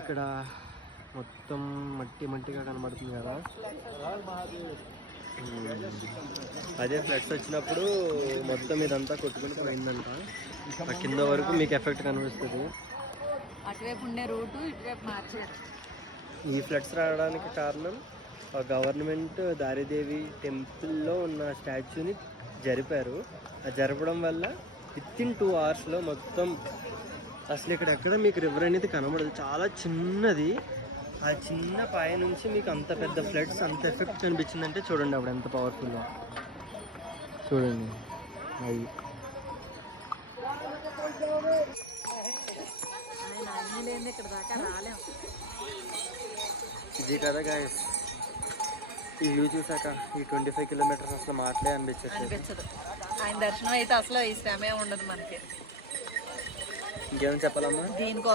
ఇక్కడ మొత్తం మట్టిగా కనబడుతుంది కదా. అదే ఫ్లడ్స్ వచ్చినప్పుడు మొత్తం ఇదంతా కొట్టుకుని పోయిందంట. ఆ కింద వరకు మీకు ఎఫెక్ట్ కనిపిస్తుంది. అటువైపు ఉండే రూటు ఇటువైపు మార్చారు. ఈ ఫ్లడ్స్ రావడానికి కారణం గవర్నమెంట్ దారిదేవి టెంపుల్లో ఉన్న స్టాచ్యూని జరిపారు. అది జరపడం వల్ల వితిన్ 2 అవర్స్లో మొత్తం అసలు ఇక్కడెక్కడ మీకు రివర్ అనేది కనబడదు. చాలా చిన్నది. ఆ చిన్న పాయ నుంచి మీకు అంత పెద్ద ఫ్లడ్స్ అంత ఎఫెక్ట్ కనిపించిందంటే చూడండి అప్పుడు ఎంత పవర్ఫుల్గా. చూడండి అవి ఇది కదా గాయస్. ఈ వ్యూ చూసాక ఈ 25 కిలోమీటర్స్ అసలు మాటలే అనిపించదు. ఆయన దర్శనం అయితే అసలు ఈ శ్రమే ఉండదు మనకి. ఇంకేమైనా చెప్పాలమ్మా? దీనికోసం